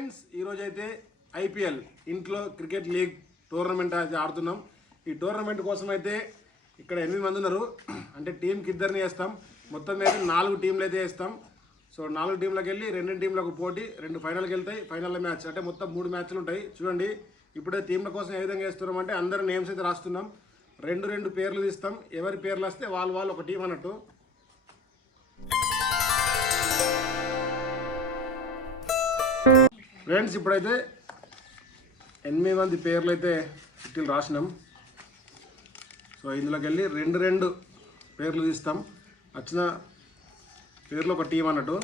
Friends ఈరోజు అయితే IPL ఇంట్లో క్రికెట్ లీగ్ టోర్నమెంట్ అయితే ఆడుతున్నాం. ఈ టోర్నమెంట్ కోసం అయితే ఇక్కడ 8 మంది ఉన్నారు. అంటే టీంకి 2 వేస్తాం. మొత్తం మీద 4 టీంలు అయితే వేస్తాం. సో 4 టీంలకు వెళ్ళి 2 టీంలకు పోటీ, 2 ఫైనల్కి వెళ్తాయి. ఫైనల్ మ్యాచ్ అంటే మొత్తం 3 మ్యాచ్లు ఉంటాయి. చూడండి ఇప్పుడే టీంల కోసం ఏ విధంగా వేస్తున్నాం అంటే అందరు నేమ్స్ అయితే రాస్తున్నాం. 2 పేర్లు తీస్తాం. ఎవరి పేర్లు వస్తే వాళ్ళు ఒక టీం అన్నట్టు. ఫ్రెండ్స్ ఇప్పుడైతే 8 మంది పేర్లు అయితే చిట్టీలు రాసినాం. సో ఇందులోకి వెళ్ళి 2 పేర్లు తీస్తాం. వచ్చిన పేర్లు ఒక టీం అన్నట్టు.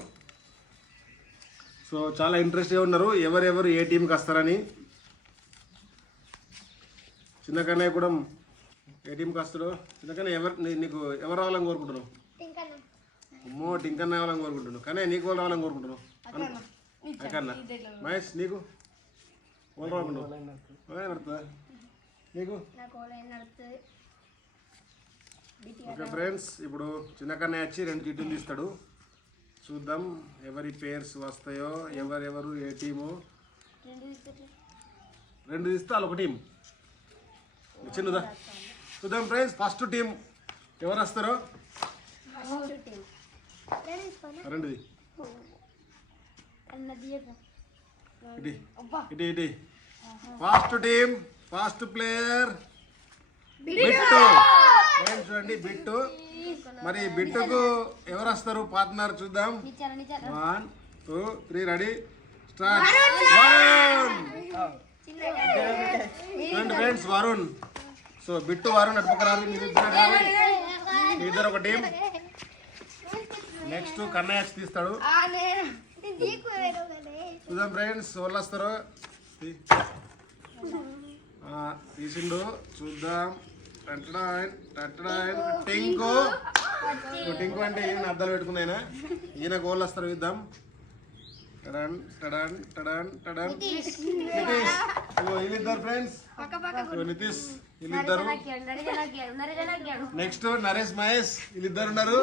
సో చాలా ఇంట్రెస్ట్గా ఉన్నారు ఎవరెవరు ఏ టీంకి వస్తారని. చిన్న కన్నయ్య కూడా ఏ టీంకి వస్తాడు? చిన్న కన్నయ్య నీకు ఎవరు రావాలని కోరుకుంటున్నావు? అమ్మో టింకన్న రావాలని కోరుకుంటున్నావు. కానీ నీకు వాళ్ళు రావాలని కోరుకుంటున్నావు? అక్కన్న మహేష్ నీకు వాళ్ళు రాకుండా నడుతుందా నీకు? ఓకే ఫ్రెండ్స్, ఇప్పుడు చిన్న కన్నయ్య వచ్చి 2 చిట్టీలు తీస్తాడు. చూద్దాం ఎవరి పేర్స్ వస్తాయో, ఎవరెవరు ఏ టీము. 2 తీస్తే వాళ్ళు ఒక టీం. చిన్నదా చూద్దాం ఫ్రెండ్స్. ఫస్ట్ టీం ఎవరు వస్తారో 2ది ఇటీ. First team first player Bittu. చూడండి బిట్టు. మరి బిట్టుకు ఎవరు వస్తారు పార్ట్నర్ చూద్దాం. 1 2 3 రెడీ స్టార్ట్. వరుణ్. చూడండి ఫ్రెండ్స్ వరుణ్. సో బిట్టు వరుణ్ అటుపక్కరాలి. మీరిద్దరు ఒక టీం. నెక్స్ట్ కన్నయ్య తీస్తాడు. చూద్దాం ఫ్రెండ్స్ వాళ్ళు వస్తారు. తీసిండు చూద్దాం. టింకు. టింకు అంటే ఈయన అద్దాలు పెట్టుకున్నాయన. ఈయన గోళ్ళు వస్తారు చూద్దాం. నితీష్. వీళ్ళిద్దరు ఫ్రెండ్స్. నితీష్ వీళ్ళిద్దరు. నెక్స్ట్ నరేష్ మహేష్ వీళ్ళిద్దరు ఉన్నారు.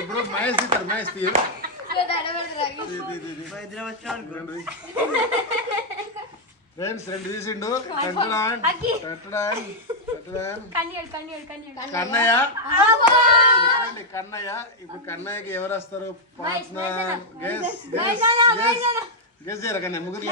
ఇప్పుడు మహేష్ తీస్తారు. మహేష్ తీయ ఫ్రెండ్స్ 2 తీసిండు. కన్నయ్య. కన్నయ్య ఇప్పుడు కన్నయ్యకి ఎవరు వస్తారు? గెస్ చేయరా కన్నయ్య? ముగ్గురు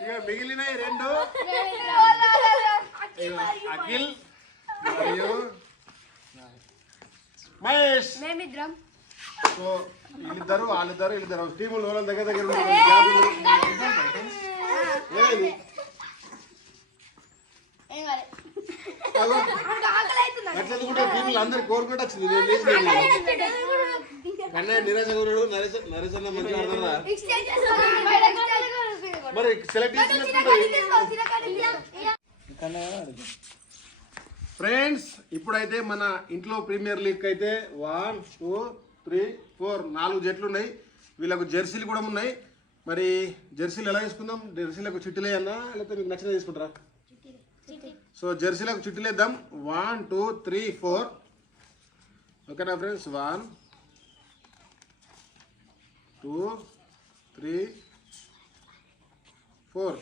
ఇక మిగిలినవి 2 అఖిల్ మరియు మహేష్. సో వీళ్ళిద్దరు వాళ్ళిద్దరు టీములు దగ్గర టీములు అందరు కోరుకుంటూ వచ్చింది. కన్నయ్య నిరాశ ఉన్నాడు. నరేష్ అన్న మంచిగా ఆడతారా? మరి సెలెక్ట్ ఫ్రెండ్స్ ఇప్పుడైతే మన ఇంట్లో ప్రీమియర్ లీగ్ అయితే 1 2 3 4 4 జట్లు ఉన్నాయి. వీళ్ళకు జెర్సీలు కూడా ఉన్నాయి. మరి జెర్సీలు ఎలా తీసుకుందాం? జెర్సీలకు చిట్టీలు వేయన్నా లేకపోతే మీకు నచ్చిన తీసుకుంటారా? సో జెర్సీలకు చిట్టీలు వేద్దాం. 1 2 3 4. ఓకేనా ఫ్రెండ్స్? 1 2 3 4.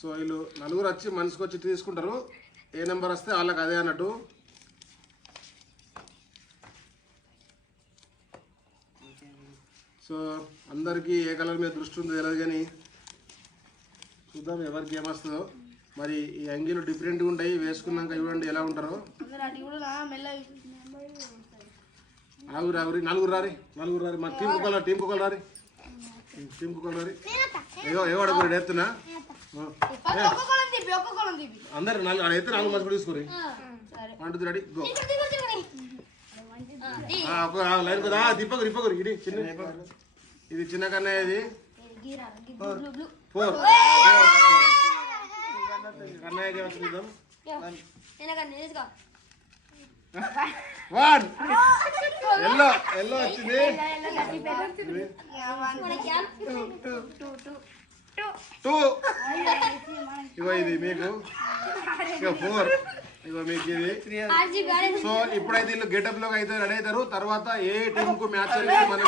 సో వీళ్ళు 4 వచ్చి మనిషికి వచ్చి తీసుకుంటారు. ఏ నెంబర్ వస్తే వాళ్ళకి అదే అన్నట్టు. సో అందరికీ ఏ కలర్ మీద దృష్టి ఉందో తెలియదు కానీ చూద్దాం ఎవరికి ఏమొస్తుందో. మరి ఈ అంగీలు డిఫరెంట్గా ఉంటాయి. వేసుకున్నాక చూడండి ఎలా ఉంటారో. ఆగురి 4 రారి మా టీం కుక్కలు రారి. ఏవాడ ఎత్తున్నా అందరు 4 అయితే 4 మంది కూడా తీసుకోరు. 1 2 రెడీ గో. లైన్ కదా తిప్పకురు. ఇది చిన్న ఇది చిన్న కన్నయ్య. ఇది 4 కన్నయ్యకి చూద్దాం. 1 ఎల్లో వచ్చింది. 2 ఇగో ఇది మీకు. 4 ఇగో మీకు ఇది. సో ఇప్పుడైతే వీళ్ళు గెటప్ లో అయితే రెడీ అవుతారు. తర్వాత ఏ టీం కు మ్యాచ్ అనేది మనం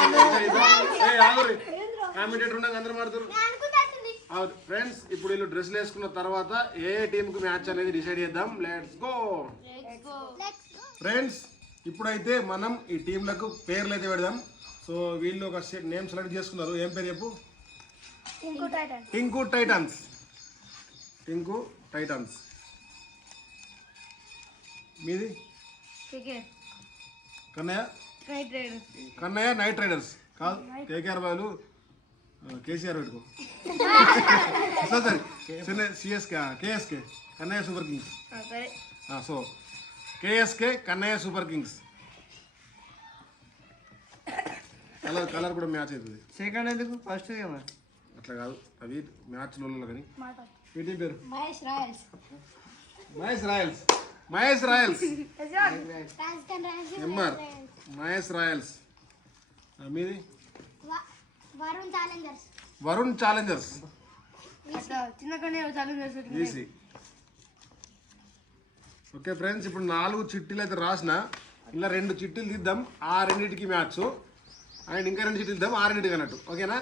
కాంపిటేటర్ ఉండగా అందరూ మారుతారు. ఫ్రెండ్స్ ఇప్పుడు వీళ్ళు డ్రెస్లు వేసుకున్న తర్వాత ఏ టీం కు మ్యాచ్ అనేది డిసైడ్ చేద్దాం. Let's go friends. ఇప్పుడైతే మనం ఈ టీంలకు పేర్లు అయితే పెడదాం. సో వీళ్ళు ఒక నేమ్ సెలెక్ట్ చేసుకున్నారు. ఏం పేరు చెప్పు? టింకు టైటన్స్. టింకు టైటన్స్. మీది? Kannayya Knight Riders. కాదు కేకేఆర్ వాళ్ళు కేసీఆర్ పెట్టుకో. సరే CSK KSK Kannayya Super Kings. So KSK Kannayya Super Kings. Colour కూడా మ్యాచ్ అవుతుంది. సెకండ్ ఎందుకు ఫస్ట్ అట్లా కాదు, అవి మ్యాచ్ లో కానీ. వీటి పేరు Mahesh Royals. MR Mahesh Royals. మీది? వరుణ్ ఛాలెంజర్స్. ఈసీ. ఓకే ఫ్రెండ్స్, ఇప్పుడు 4 చిట్టీలు అయితే రాసిన. ఇలా 2 చిట్టీలు తీద్దాం, ఆ రెండింటికి మ్యాచ్. అండ్ ఇంకా 2 చిట్టీలు ఇద్దాం, ఆ రెండింటికి అన్నట్టు. ఓకేనా?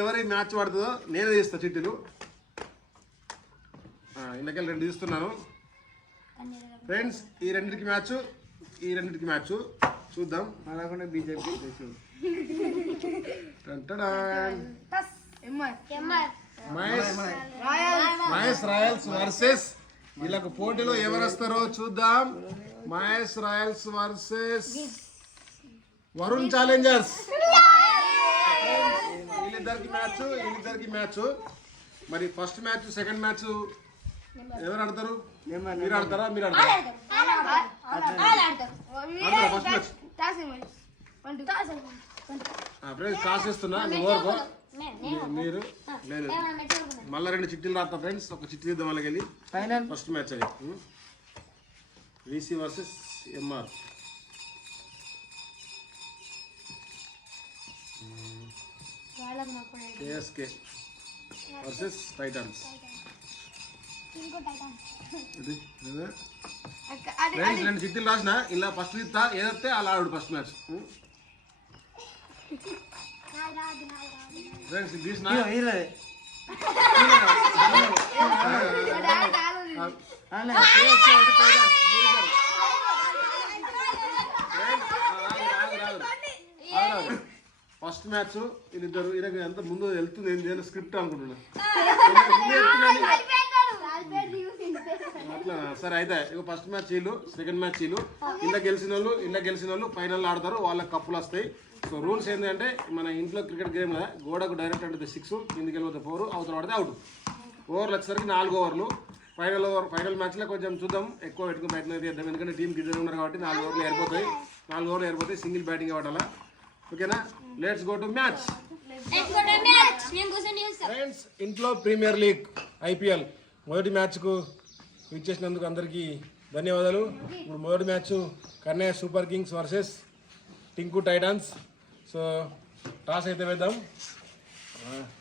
ఎవరి మ్యాచ్ పడుతుందో నేనే తీస్తా చిట్టీలు. ఇందుకెళ్ళి 2 తీస్తున్నాను ఫ్రెండ్స్. ఈ రెండింటికి మ్యాచ్ చూద్దాం. బీజేపీ మహేష్ రాయల్స్ వర్సెస్ వీళ్ళకు పోటీలో ఎవరు వస్తారో చూద్దాం. Mahesh Royals versus Varun Challengers. వీళ్ళిద్దరికి మ్యాచ్. మరి ఫస్ట్ మ్యాచ్ సెకండ్ మ్యాచ్ ఎవరు ఆడతారు? మీరు ఆడతారా? మీరు ఆడతారా? ఫస్ట్ మ్యాచ్ ఫ్రెండ్స్ టాస్ ఇస్తున్నా. ఓరుకో మీరు లేదు. మళ్ళీ 2 చిట్టీలు రాస్తా ఫ్రెండ్స్. ఒక చిట్టి తీద్దాం వాళ్ళకి వెళ్ళి. ఫస్ట్ మ్యాచ్ అది VC versus MR. KSK versus Titans. Friends 2 చిట్టీలు రాసిన. ఇలా ఫస్ట్ ఇస్తా, ఏదైతే అలా ఆడు ఫస్ట్ మ్యాచ్. ఫ్రెండ్స్ తీసిన ఫస్ట్ మ్యాచ్ వీళ్ళిద్దరు. ఇలా ఎంత ముందు వెళ్తుంది ఏంటి స్క్రిప్ట్ అనుకుంటున్నా. అట్లా సరే అయితే ఇక ఫస్ట్ మ్యాచ్ వీళ్ళు, సెకండ్ మ్యాచ్ వీళ్ళు. ఇలా గెలిచిన వాళ్ళు ఫైనల్ ఆడతారు, వాళ్ళకి కప్పులు వస్తాయి. సో రూల్స్ ఏంటంటే మన ఇంట్లో క్రికెట్ గేమ్ కదా, గోడకు డైరెక్ట్ అంటే 6, కిందికి వెళ్ళిపోతే 4, అవతల ఆడితే అవుట్. ఓవర్లు వచ్చేసరికి 4 ఓవర్లు. ఫైనల్ మ్యాచ్లో కొంచెం చూద్దాం, ఎక్కువ పెట్టుకుని ప్రయత్నం అయితే చేద్దాం. ఎందుకంటే టీంకి 2 ఉన్నారు కాబట్టి 4 ఓవర్లు ఏరిపోతాయి. సింగిల్ బ్యాటింగ్ ఆడాలా. ఓకేనా? Let's go to match. Friends ఇంట్లో ప్రీమియర్ లీగ్ IPL మొదటి మ్యాచ్కు ఇచ్చేసినందుకు అందరికీ ధన్యవాదాలు. ఇప్పుడు మొదటి match Kannayya Super Kings versus Tinku Titans. So toss అయితే వేద్దాం.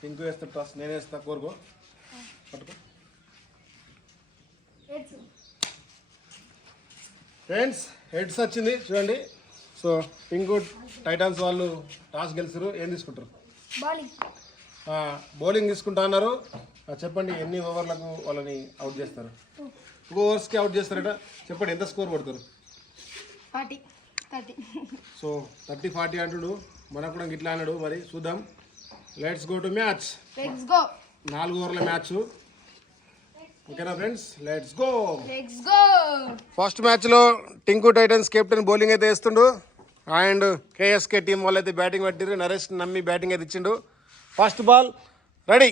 టింకు వేస్తా టాస్, నేను వేస్తా. కోరుకో పట్టుకో ఫ్రెండ్స్. హెడ్స్ వచ్చింది చూడండి. సో టింకు టైటన్స్ వాళ్ళు టాస్ గెలిచారు. ఏం తీసుకుంటారు? బౌలింగ్ తీసుకుంటా అన్నారు. చెప్పండి ఎన్ని ఓవర్లకు వాళ్ళని అవుట్ చేస్తారు? 2 ఓవర్స్కి అవుట్ చేస్తారట. చెప్పండి ఎంత స్కోర్ కొడతారు? 40. సో 30-40 అంటుడు. మనకు కూడా ఇట్లా అన్నాడు. మరి చూద్దాం. Let's go to match. 4 ఓవర్ల మ్యాచ్. ఓకేనా ఫ్రెండ్స్? Let's go. ఫస్ట్ మ్యాచ్లో టింకు టైటన్స్ కెప్టెన్ బౌలింగ్ అయితే వేస్తుండు. అండ్ కేఎస్కే టీం వాళ్ళు అయితే బ్యాటింగ్ పట్టిరు. నరేష్ నమ్మి బ్యాటింగ్ అయితే ఇచ్చిండు. First ball ready.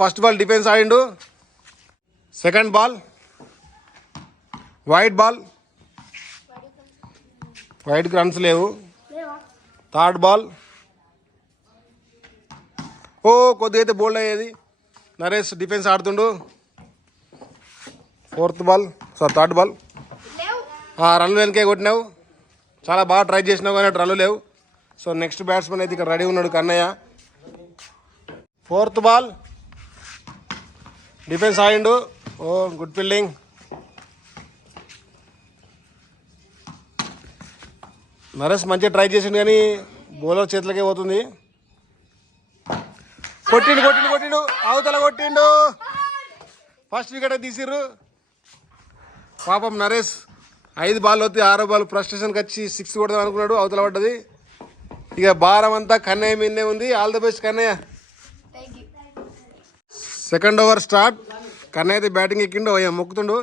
First ball defence ఆడిండు. సెకండ్ బాల్ వైడ్కి రన్స్ లేవు. థర్డ్ బాల్ కొద్దిగా అయితే బోల్డ్ అయ్యేది. నరేష్ డిఫెన్స్ ఆడుతుండు. థర్డ్ బాల్ రన్లు వెనకే కొట్టినావు. చాలా బాగా ట్రై చేసినావు కానీ రన్లు లేవు. సో నెక్స్ట్ బ్యాట్స్మెన్ అయితే ఇక్కడ రెడీ ఉన్నాడు కన్నయ్య. ఫోర్త్ బాల్ డిఫెన్స్ ఆడిండు. Oh good fielding. నరేష్ మంచిగా ట్రై చేసిండు కానీ బౌలర్ చేతులకే పోతుంది. కొట్టిండు అవతల కొట్టిండు. ఫస్ట్ వికెట్ తీసిర్రు. పాపం నరేష్ 5 బాల్ వస్తే 6వ బాల్ ఫ్రస్ట్రేషన్కి వచ్చి 6 కొడదాం అనుకున్నాడు, అవతల పడ్డది. ఇక భారం అంతా కన్నయ్య మీదనే ఉంది. All the best Kannayya. Second over start. Kannayya అయితే బ్యాటింగ్ ఎక్కిండు, మొక్కుతుండు.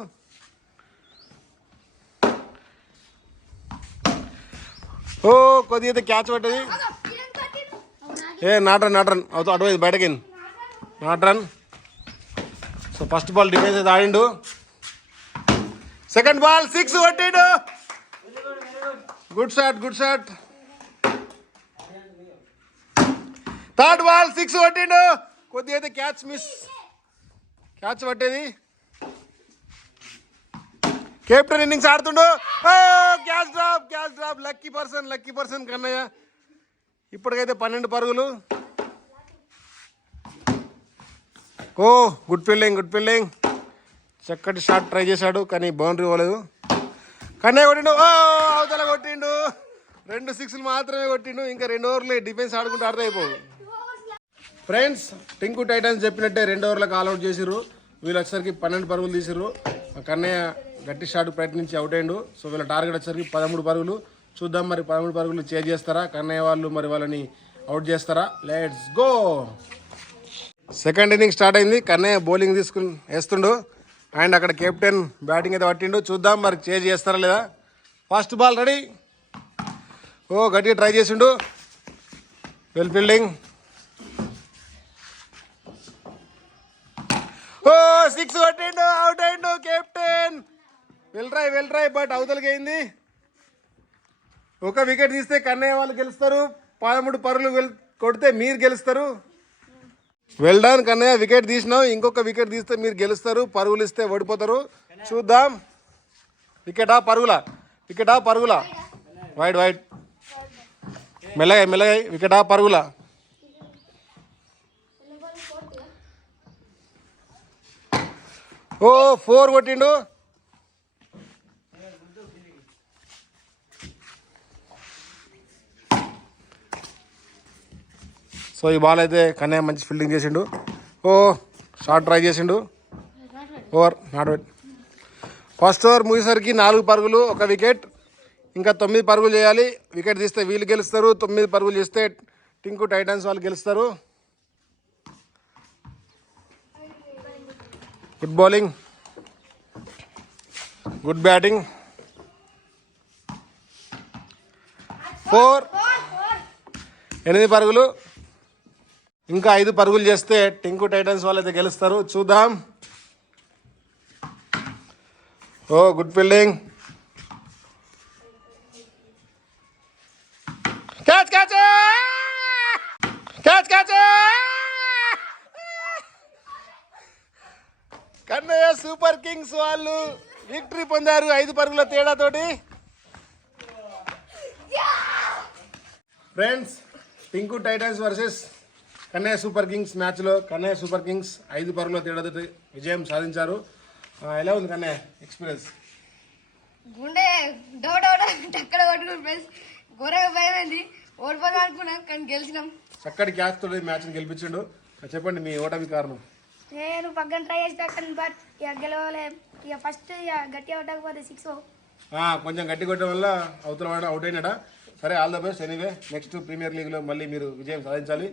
ఓ కొద్దిగా అయితే క్యాచ్ పట్టది. నాట్ రన్ అవుతా అటువైపు బయటకి not run. So first ball defence అయితే ఆడిండు. సెకండ్ బాల్ 6 కొట్టిండు. Good shot. థర్డ్ బాల్ 6 కొట్టిండు. కొద్దిగా అయితే క్యాచ్ పట్టేది. కెప్టెన్ ఇన్నింగ్స్ ఆడుతుండు. Catch drop. Lucky person Kannayya. ఇప్పటికైతే 12 పరుగులు. Oh good fielding. చక్కటి షాట్ ట్రై చేశాడు కానీ బౌండరీ పోలేదు. కన్నయ్య కొట్టిండు. అవతల కొట్టిండు. 2 6లు మాత్రమే కొట్టిండు. ఇంకా 2 ఓవర్లు డిఫెన్స్ ఆడుకుంటూ ఆడితే అయిపోదు. ఫ్రెండ్స్, టింకు టైటన్స్ చెప్పినట్టే 2 ఓవర్లకు ఆల్అౌట్ చేసిర్రు. వీళ్ళు వచ్చేసరికి 12 పరుగులు తీసిర్రు. కన్నయ్య గట్టి షాట్ ప్రయత్నించి అవుట్ అయ్యిండు. సో వీళ్ళ టార్గెట్ వచ్చేసరికి 13 పరుగులు. చూద్దాం మరి 13 పరుగులు చేజ్ చేస్తారా కన్నయ్య వాళ్ళు, మరి వాళ్ళని అవుట్ చేస్తారా? Let's go. Second inning start అయింది. కన్నయ్య బౌలింగ్ వేస్తుండు అండ్ అక్కడ కెప్టెన్ బ్యాటింగ్ అయితే పట్టిండు. చూద్దాం మరి చేజ్ చేస్తారా లేదా. First ball ready. ఓ గట్టిగా ట్రై చేసిండు. Well fielding. ఓ 6 కొట్టిండు. అవుట్ అయిండు కెప్టెన్. వెల్ ట్రై బట్ అవతలకి అయింది. ఒక వికెట్ తీస్తే కన్నయ్య వాళ్ళు గెలుస్తారు. 13 పరుగులు కొడితే మీరు గెలుస్తారు. వెల్ డన్ కన్నయ్య, వికెట్ తీసినావు. ఇంకొక వికెట్ తీస్తే మీరు గెలుస్తారు. పరుగులు ఇస్తే ఓడిపోతారు. చూద్దాం. వికెటా పరుగులా? వైడ్. మెల్లగా. వికెటా పరుగులా? ఓ 4 కొట్టిండు. సో ఈ బాల్ అయితే కన్నయ్య మంచి ఫీల్డింగ్ చేసిండు. ఓ షార్ట్ ట్రై చేసిండు. Over not out. First over ముగిసరికి 4 పరుగులు, 1 వికెట్. ఇంకా 9 పరుగులు చేయాలి. వికెట్ తీస్తే వీళ్ళు గెలుస్తారు. 9 పరుగులు చేస్తే టింకు టైటన్స్ వాళ్ళు గెలుస్తారు. Good bowling, good batting. 4 8 పరుగులు. ఇంకా 5 పరుగులు చేస్తే టింకు టైటన్స్ వాళ్ళు అయితే గెలుస్తారు. చూద్దాం. Oh good fielding. Catch Kannayya Super Kings వాళ్ళు విక్టరీ పొందారు 5 పరుగుల తేడాతోటి. Friends, Tinku Titans versus Kannayya Super Kings మ్యాచ్లో కన్నయ్య సూపర్ కింగ్స్ 5 పరుగుల తేడాతో విజయం సాధించారు. ఎలా ఉంది కన్నయ్య ఎక్స్పీరియన్స్? గుండె డౌట్ టక్కడ కొట్టుకుని ఫ్రెండ్స్, ఘోరంగా భయమైంది. ఓడిపోదాం అనుకున్నాం కానీ గెలిచినాం. చక్కటి క్యాచ్ తోటి మ్యాచ్ని గెలిపించాడు. చెప్పండి మీ ఓటమి కారణం. నేను పక్కన ట్రై చేసి కానీ బట్ ఇక గెలవలే. ఇక ఫస్ట్ ఇక గట్టిగా కొట్టకపోతే 6. కొంచెం గట్టి కొట్టడం వల్ల అవతల వాడు అవుట్ అయినాడా. సరే, all the best. Anyway next premier లీగ్లో మళ్ళీ మీరు విజయం సాధించాలి.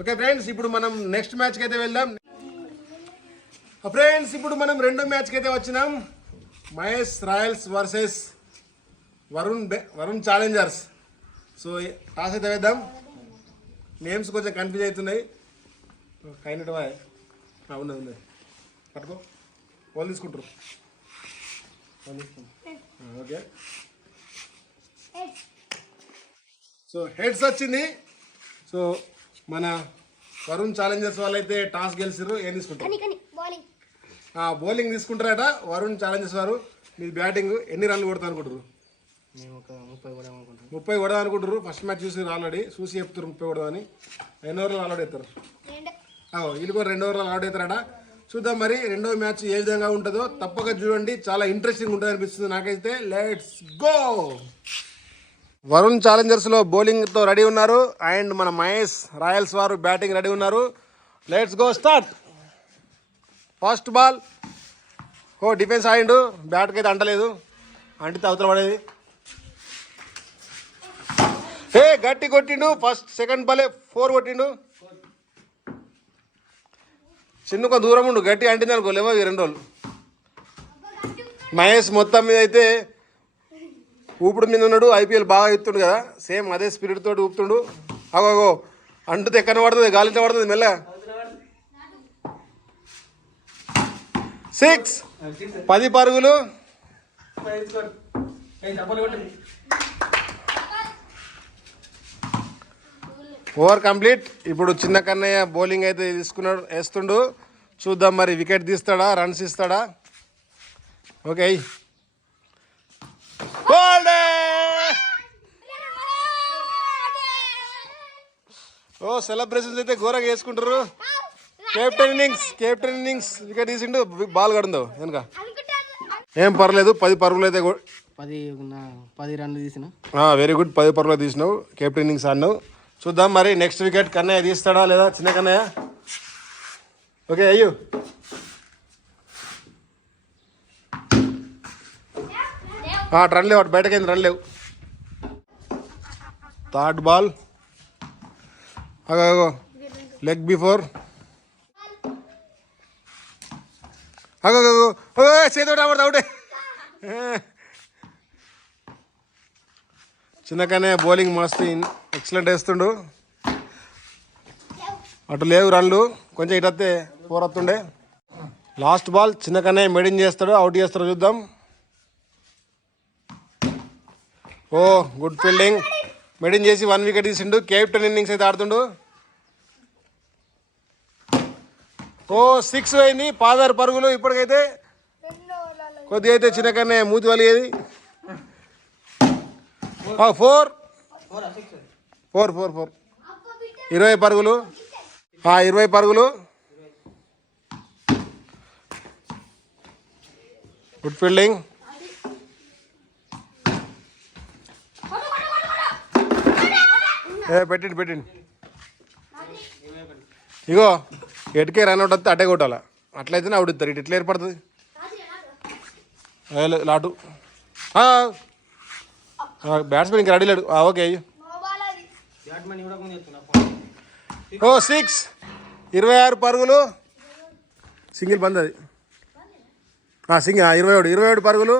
ఓకే ఫ్రెండ్స్, ఇప్పుడు మనం నెక్స్ట్ మ్యాచ్కి అయితే వెళ్దాం. ఫ్రెండ్స్, ఇప్పుడు మనం రెండో మ్యాచ్కి అయితే వచ్చినాం. Mahesh Royals versus Varun Challengers. So toss అయితే వేద్దాం. నేమ్స్ కొంచెం కన్ఫ్యూజ్ అవుతున్నాయి. అయినట్టువా ఉన్నది పట్టుకో. వాళ్ళు తీసుకుంటారు. ఓకే, సో హెడ్స్ వచ్చింది. సో మన వరుణ్ ఛాలెంజర్స్ వాళ్ళైతే టాస్ గెలిచారు. ఏం తీసుకుంటారు? బౌలింగ్ తీసుకుంటారట వరుణ్ ఛాలెంజర్స్ వారు. మీ బ్యాటింగ్ ఎన్ని రన్లు కొడతా అనుకుంటారు? 30 కొడదాం అనుకుంటారు. ఫస్ట్ మ్యాచ్ చూసి ఆల్రెడీ చెప్తారు 30 కొడదామని. 2 ఓవర్లు ఆల్అౌట్ అవుతారు. వీళ్ళు కూడా 2 ఓవర్లు ఆల్అౌట్ అవుతారట. చూద్దాం మరి రెండో మ్యాచ్ ఏ విధంగా ఉంటుందో తప్పక చూడండి. చాలా ఇంట్రెస్టింగ్ ఉంటుంది అనిపిస్తుంది నాకైతే. Let's go. వరుణ్ ఛాలెంజర్స్లో బౌలింగ్తో రెడీ ఉన్నారు అండ్ మన మహేష్ రాయల్స్ వారు బ్యాటింగ్ రెడీ ఉన్నారు. Let's go start. First ball. Oh defence ఆడిండు, బ్యాట్కి అయితే అంటలేదు, అంటే అవతల పడేది. గట్టి కొట్టిండు. ఫస్ట్ సెకండ్ బాలే 4 కొట్టిండు. చిన్న దూరం ఉండు, గట్టి అంటింది అనుకో లేవో 2 రోజులు. మహేష్ మొత్తం మీద అయితే ఊపుడు మీద ఉన్నాడు. ఐపీఎల్ బాగా ఊపుతుండు కదా, సేమ్ అదే స్పిరిట్ తోటి ఊపుతుండు. అగో అంటుతే ఎక్కడ పడుతుంది, గాలింట పడుతుంది మెల్ల. 6 10 పరుగులు. Over complete. ఇప్పుడు చిన్న కన్నయ్య బౌలింగ్ అయితే వేస్తుండు. చూద్దాం మరి వికెట్ తీస్తాడా, రన్స్ ఇస్తాడా. ఓకే. ఓ సెలబ్రేషన్స్ అయితే ఘోరంగా చేసుకుంటారు. కెప్టెన్ ఇన్నింగ్స్ వికెట్ తీసిండు. బాల్ కడుందో వెనుక. ఏం పర్లేదు, 10 పరుగులు అయితే 10 రన్లు తీసిన. Very good. 10 పరుగులు తీసినావు, కెప్టెన్ ఇన్నింగ్స్ ఆడినావు. చూద్దాం మరి నెక్స్ట్ వికెట్ కన్నయ్య తీస్తాడా లేదా, చిన్న కన్నయ్య. ఓకే అయ్యో. రన్ లేవు, అటు బయటకైంది, రన్ లేవు. Third ball. అగో లెగ్ బిఫోర్. అగో చేతోటి ఆడదు, అవుటే. చిన్న కన్నయ్య బౌలింగ్ మస్తు ఎక్సలెంట్ వేస్తుండు. అటు లేవు రన్లు, కొంచెం ఇటు వస్తే 4 వస్తుండే. Last ball. చిన్న కన్నయ్య మెడిన్ చేస్తాడు, అవుట్ చేస్తాడు, చూద్దాం. Oh good fielding. మెడిన్ చేసి 1 వికెట్ తీసిండు. కెప్టెన్ ఇన్నింగ్స్ అయితే ఆడుతుండు. ఓ 6 అయింది. 16 పరుగులు. ఇప్పటికైతే కొద్దిగా అయితే చిన్న కన్నయ్య మూతి వలిగేది. 4 20 పరుగులు. 20 పరుగులు. Good fielding. పెట్టిండు. ఇగో ఎటుకే రన్ అవుట్ వస్తే అట్టే కొట్టాలా, అట్లయితేనే అవుట్ ఇస్తారు. ఇట్లా ఏర్పడుతుంది లాటు. బ్యాట్స్మెన్ ఇంకా రెడీ లేడు. ఓకే అయ్యో. ఓ 6 26 పరుగులు. సింగిల్ బంద్ అది. సింగిల్ 27 పరుగులు.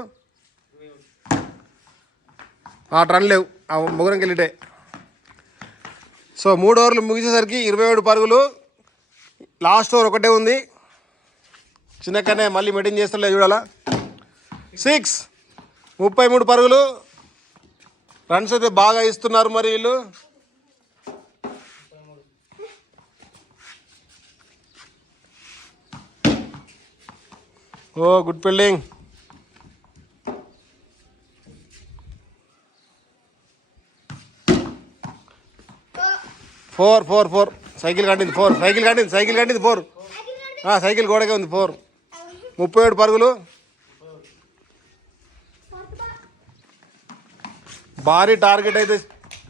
రన్ లేవు, ముగ్గురంకి వెళ్ళిటే. సో 3 ఓవర్లు ముగిసేసరికి 27 పరుగులు. లాస్ట్ ఓవర్ ఒకటే ఉంది. చిన్నకనే మళ్ళీ మెయింటైన్ చేస్తలే చూడాలా. 6 33 పరుగులు. రన్స్ అయితే బాగా ఇస్తున్నారు మరి వీళ్ళు. Oh good fielding. Four. Cycle కంటింది 4. సైకిల్ 4. సైకిల్ గోడకే ఉంది 4. 37 పరుగులు. భారీ టార్గెట్ అయితే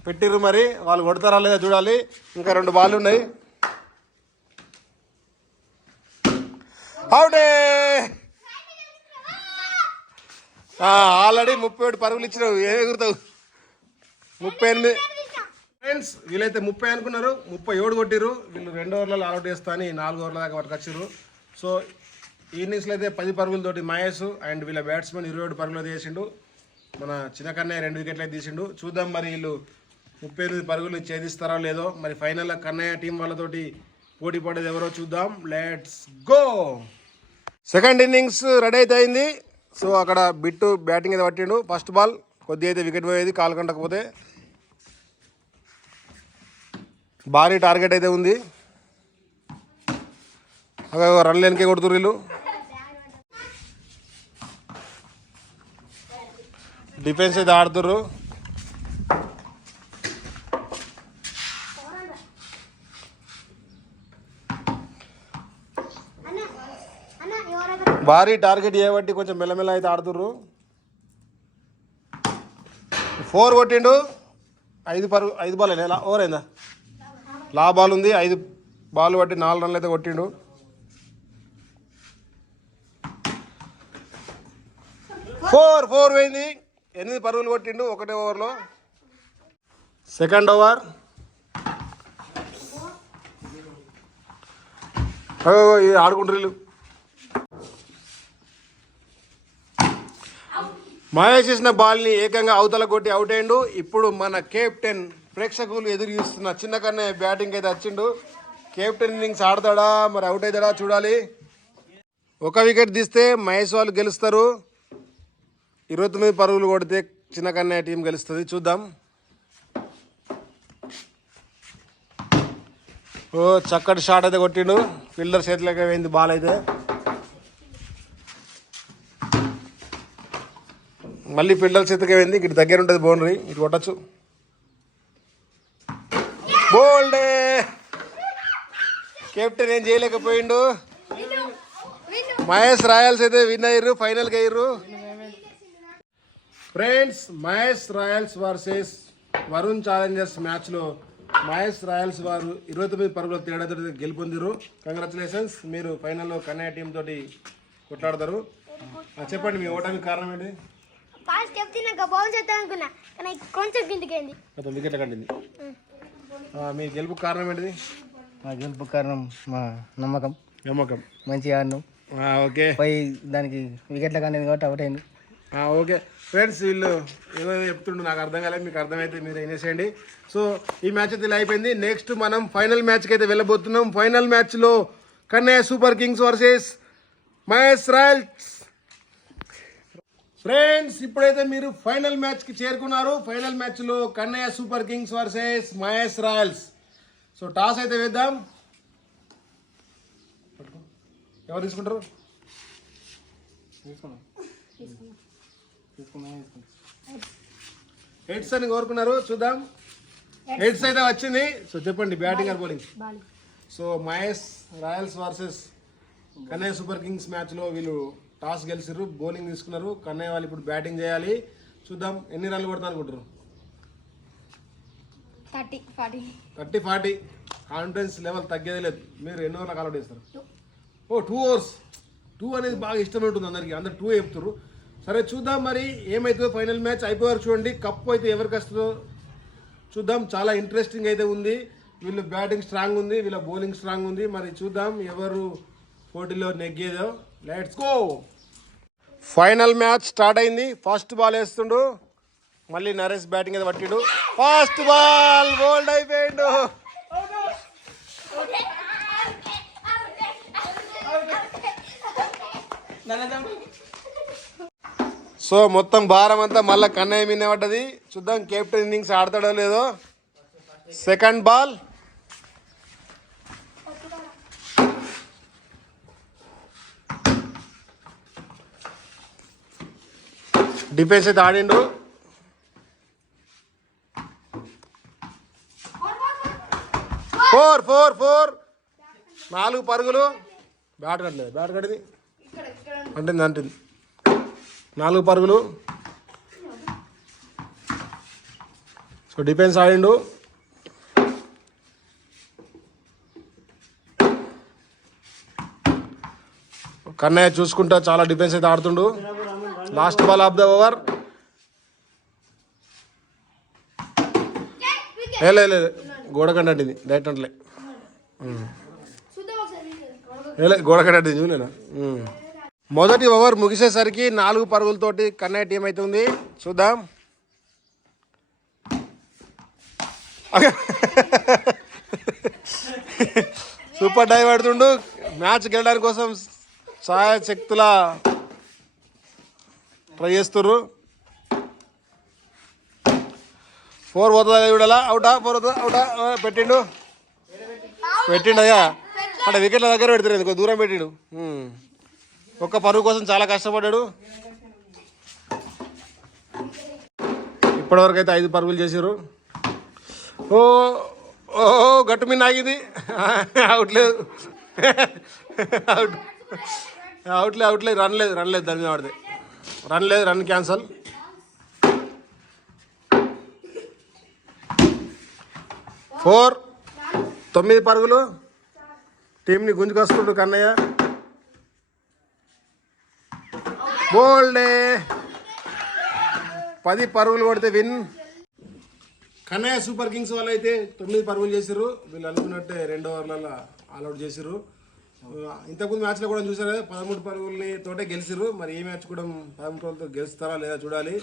పెట్టిర్రు, మరి వాళ్ళు కొడతారా లేదా చూడాలి. ఇంకా 2 బాల్ ఉన్నాయి. అవుటే. ఆల్రెడీ 37 పరుగులు ఇచ్చినావు, ఏమి ఎగురుతావు. 38. ఫ్రెండ్స్ వీళ్ళైతే 30 అనుకున్నారు, 37 కొట్టిర్రు. వీళ్ళు 2 ఓవర్లలో ఆల్అౌట్ చేస్తా అని 4 ఓవర్ల దాకా పట్టుకొచ్చిర్రు. సో ఈ ఇన్నింగ్స్లో అయితే 10 పరుగులతోటి మహేష్ అండ్ వీళ్ళ బ్యాట్స్మెన్ 27 పరుగులు చేసిండు. మన చిన్న కన్నయ్య 2 వికెట్లు అయితే తీసిండు. చూద్దాం మరి వీళ్ళు 38 పరుగులు ఛేదిస్తారో లేదో. మరి ఫైనల్లో కన్నయ్య టీం వాళ్ళతోటి పోటీ పడేది ఎవరో చూద్దాం. Let's go. Second innings ready అయితే అయింది. సో అక్కడ బిట్టు బ్యాటింగ్ అయితే పట్టిండు. ఫస్ట్ బాల్ కొద్దిగా అయితే వికెట్ పోయేది, కాలు కంటకపోతే. భారీ టార్గెట్ అయితే ఉంది. రన్ లేనికే కొడుతుర్రు వీళ్ళు. డిఫెన్స్ అయితే ఆడుతుర్రు. భారీ టార్గెట్ చేయబట్టి కొంచెం మెల్లమెల్ల అయితే ఆడుతుర్రు. 4 కొట్టిండు. 5 బాల్ ఓవర్ అయిందా? బాల్ ఉంది. 5 బాల్ బట్టి 4 రన్లు అయితే కొట్టిండు. ఫోర్ పోయింది. 8 పరుగులు కొట్టిండు 1 ఓవర్లో. Second over. ఆడుకుంటారు. మహేష్ చేసిన బాల్ని ఏకంగా అవతల కొట్టి అవుట్ అయ్యిండు. ఇప్పుడు మన కెప్టెన్ ప్రేక్షకులు ఎదురు చూస్తున్న చిన్న కన్నయ్య బ్యాటింగ్ అయితే వచ్చిండు. కెప్టెన్ ఇన్నింగ్స్ ఆడతాడా మరి అవుట్ అవుతాడా చూడాలి. 1 వికెట్ తీస్తే మహేష్ వాళ్ళు గెలుస్తారు. 29 పరుగులు కొడితే చిన్న కన్నయ్య టీం గెలుస్తుంది. చూద్దాం. చక్కటి షాట్ అయితే కొట్టిండు. ఫీల్డర్ చేతిలోకి పోయింది బాల్ అయితే. మళ్ళీ ఫీల్డర్ చేతికి పోయింది. ఇటు దగ్గర ఉంటుంది బౌండరీ, ఇటు కొట్టచ్చు. బోల్డే. కెప్టెన్ ఏం చేయలేకపోయిండు. మహేష్ రాయల్స్ అయితే విన్ అయ్యారు, ఫైనల్కి అయ్యారు. Friends, Mahesh Royals versus Varun Challengers మ్యాచ్లో మహేష్ రాయల్స్ వారు 29 పరుగుల తేడాతో గెలుపొందిరు. కంగ్రాచులేషన్స్. మీరు ఫైనల్లో కన్నయ్య టీం తోటి కొట్లాడతారు. చెప్పండి మీ ఓటమి కారణం ఏంటి? వికెట్ కండింది. మీ గెలుపు కారణం ఏంటిది? మా గెలుపు కారణం మా నమ్మకం. మంచిగా ఆడినాం. ఓకే. దానికి వికెట్ల కండింది కాబట్టి అవుట్ అయింది. ఓకే ఫ్రెండ్స్, వీళ్ళు ఏదో చెప్తుండ్రు, నాకు అర్థం కాలేదు. మీకు అర్థమైతే మీరు వినేసేయండి. సో ఈ మ్యాచ్ అయితే ఇలా అయిపోయింది. నెక్స్ట్ మనం ఫైనల్ మ్యాచ్కి అయితే వెళ్ళబోతున్నాం. ఫైనల్ మ్యాచ్లో Kannayya Super Kings versus Mahesh Royals. Friends, ఇప్పుడైతే మీరు ఫైనల్ మ్యాచ్కి చేరుకున్నారు. ఫైనల్ మ్యాచ్లో Kannayya Super Kings versus Mahesh Royals. So toss అయితే వేద్దాం. ఎవరు తీసుకుంటారు? హెడ్స్ అని కోరుకున్నారు. చూద్దాం. హెడ్స్ అయితే వచ్చింది. సో చెప్పండి, batting are bowling? So Mahesh Royals versus Kannayya Super Kings మ్యాచ్లో వీళ్ళు టాస్ గెలిచిర్రు, బౌలింగ్ తీసుకున్నారు. కన్నయ్య వాళ్ళు ఇప్పుడు బ్యాటింగ్ చేయాలి. చూద్దాం ఎన్ని రన్లు కొడతా అనుకుంటారు? 30-40. కాన్ఫిడెన్స్ లెవెల్ తగ్గేదే లేదు. మీరు ఎన్ని ఓవర్లకు ఆల్అౌట్ చేస్తారు? 2 ఓవర్స్. 2 అనేది బాగా ఇష్టం ఉంటుంది అందరికీ. అందరు 2 చెప్తారు. సరే చూద్దాం మరి ఏమవుతుందో. ఫైనల్ మ్యాచ్ అయిపోయారు. చూడండి, కప్పు అయితే ఎవరికి వస్తుందో చూద్దాం. చాలా ఇంట్రెస్టింగ్ అయితే ఉంది. వీళ్ళు బ్యాటింగ్ స్ట్రాంగ్ ఉంది, వీళ్ళ బౌలింగ్ స్ట్రాంగ్ ఉంది. మరి చూద్దాం ఎవరు పోటీలో నెగ్గేదో. Let's go. Final match start అయింది. ఫస్ట్ బాల్ వేస్తుండు. మళ్ళీ నరేష్ బ్యాటింగ్ అయితే పట్టిండు. ఫస్ట్ బాల్ బౌల్డ్ అయిపోయిండు. సో మొత్తం భారం అంతా మళ్ళీ కన్నయ్య మీదే పడ్డది. చూద్దాం కెప్టెన్ ఇన్నింగ్స్ ఆడతాడో లేదో. Second ball. డిఫెన్స్ అయితే ఆడిండు. ఫోర్ 4 పరుగులు. బ్యాట్ కట్టలేదు. బ్యాట్ కట్టింది అంటుంది 4 పరుగులు. So defence ఆడిండు. కన్నయ్య చూసుకుంటా చాలా డిఫెన్స్ అయితే ఆడుతుండు. Last ball of the over. లేదు గోడ కంటే డైరెక్ట్ అంటలే. గోడ కంటే చూడలేనా? మొదటి ఓవర్ ముగిసేసరికి 4 పరుగులతోటి కన్నయ్య టీం అయితే ఉంది. చూద్దాం. సూపర్ డైవ్ ఆడుతుండు. మ్యాచ్ గెలడానికి కోసం సాయశక్తుల ట్రై చేస్తుర్రు. 4 పోతుందా చూడాలా? అవుటా? 4 అవుటా? పెట్టిండు అయ్యా. అంటే వికెట్ల దగ్గర పెడతారు, ఎందుకో దూరం పెట్టిండు. 1 పరుగు కోసం చాలా కష్టపడ్డాడు. ఇప్పటివరకు అయితే 5 పరుగులు చేశారు. గట్టు మీద ఆగింది. అవుట్ లేదు. అవుట్ అవుట్లే రన్ లేదు దాని మీద పడితే రన్ క్యాన్సల్. 9 పరుగులు. టీంని గుంజుకొస్తుండు కన్నయ్య. బోల్డే 10 పరుగులు కొడితే విన్. కన్నయ్య సూపర్ కింగ్స్ వాళ్ళు అయితే 9 పరుగులు చేసిర్రు. వీళ్ళు అనుకున్నట్టే 2 ఓవర్లలో ఆల్అౌట్ చేసిర్రు. ఇంతకుముందు మ్యాచ్లో కూడా చూసారు కదా, 13 పరుగుల్ని తోటే గెలిచిర్రు. మరి ఈ మ్యాచ్ కూడా 13 పరుగులతో గెలుస్తారా లేదా చూడాలి.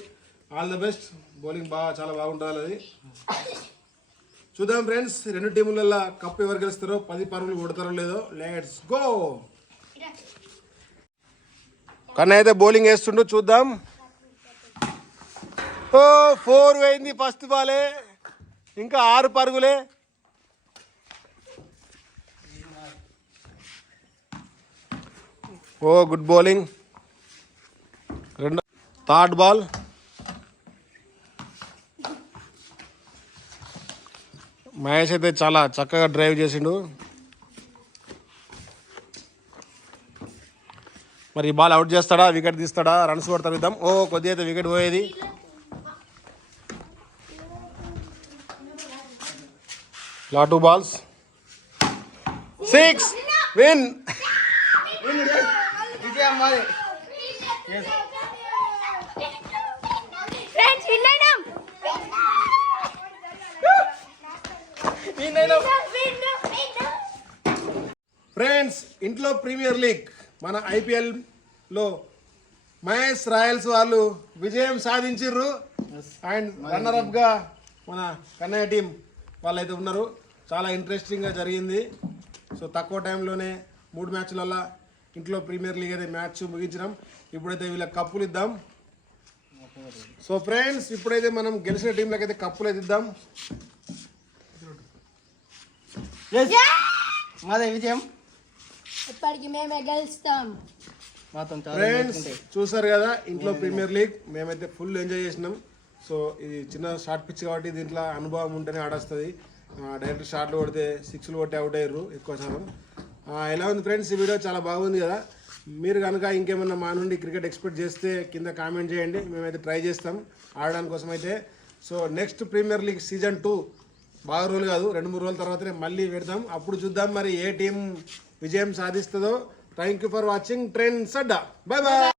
All the best. బౌలింగ్ చాలా బాగుంటుంది అది. చూద్దాం ఫ్రెండ్స్, 2 టీములలో కప్ ఎవరు గెలుస్తారో, 10 పరుగులు కొడతారో లేదో. Let's go. కన్నయ్య అయితే బౌలింగ్ వేస్తుండు, చూద్దాం. 4 పోయింది ఫస్ట్ బాలే. ఇంకా 6 పరుగులే. Good bowling. Third ball. Mahesh అయితే చాలా చక్కగా డ్రైవ్ చేసిండు. మరి ఈ బాల్ అవుట్ చేస్తాడా, వికెట్ తీస్తాడా, రన్స్ కొడతాడు ఇద్దాం. కొద్దిగా అయితే వికెట్ పోయేది. లా 2 balls. 6 విన్. ఫ్రెండ్స్, ఇంట్లో ప్రీమియర్ లీగ్ మన IPL లో మహేష్ రాయల్స్ వాళ్ళు విజయం సాధించిర్రు. అండ్ రన్నర్ అప్ గా మన కన్నయ్య టీం వాళ్ళైతే ఉన్నారు. చాలా ఇంట్రెస్టింగ్గా జరిగింది. సో తక్కువ టైంలోనే 3 మ్యాచ్లలో ఇంట్లో ప్రీమియర్ లీగ్ అయితే మ్యాచ్ ముగించినాం. ఇప్పుడైతే వీళ్ళకి కప్పులు ఇద్దాం. సో ఫ్రెండ్స్, ఇప్పుడైతే మనం గెలిచిన టీంలకు అయితే కప్పులు అయితే ఇద్దాం. మాదే విజయం. ఇప్పటికి మేమే గెలుస్తాం. ఫ్రెండ్స్, చూసారు కదా ఇంట్లో ప్రీమియర్ లీగ్. మేమైతే ఫుల్ ఎంజాయ్ చేసినాం. సో ఇది చిన్న షార్ట్ పిచ్ కాబట్టి దీంట్లో అనుభవం ఉంటేనే ఆడొస్తుంది. డైరెక్ట్ షాట్లు కొడితే 6లు కొట్టి అవుట్ అయ్యారు ఎక్కువ శాతం. ఎలా ఉంది ఫ్రెండ్స్ ఈ వీడియో? చాలా బాగుంది కదా. మీరు కనుక ఇంకేమన్నా మా నుండి క్రికెట్ ఎక్స్పెక్ట్ చేస్తే కింద కామెంట్ చేయండి. మేమైతే ట్రై చేస్తాం ఆడడానికి కోసం అయితే. So next premier league season 2 బాగా రోజులు కాదు, 2-3 రోజుల తర్వాతనే మళ్ళీ పెడతాం. అప్పుడు చూద్దాం మరి ఏ టీం విజయం సాధిస్తుందో. Thank you for watching trends Adda. Bye bye.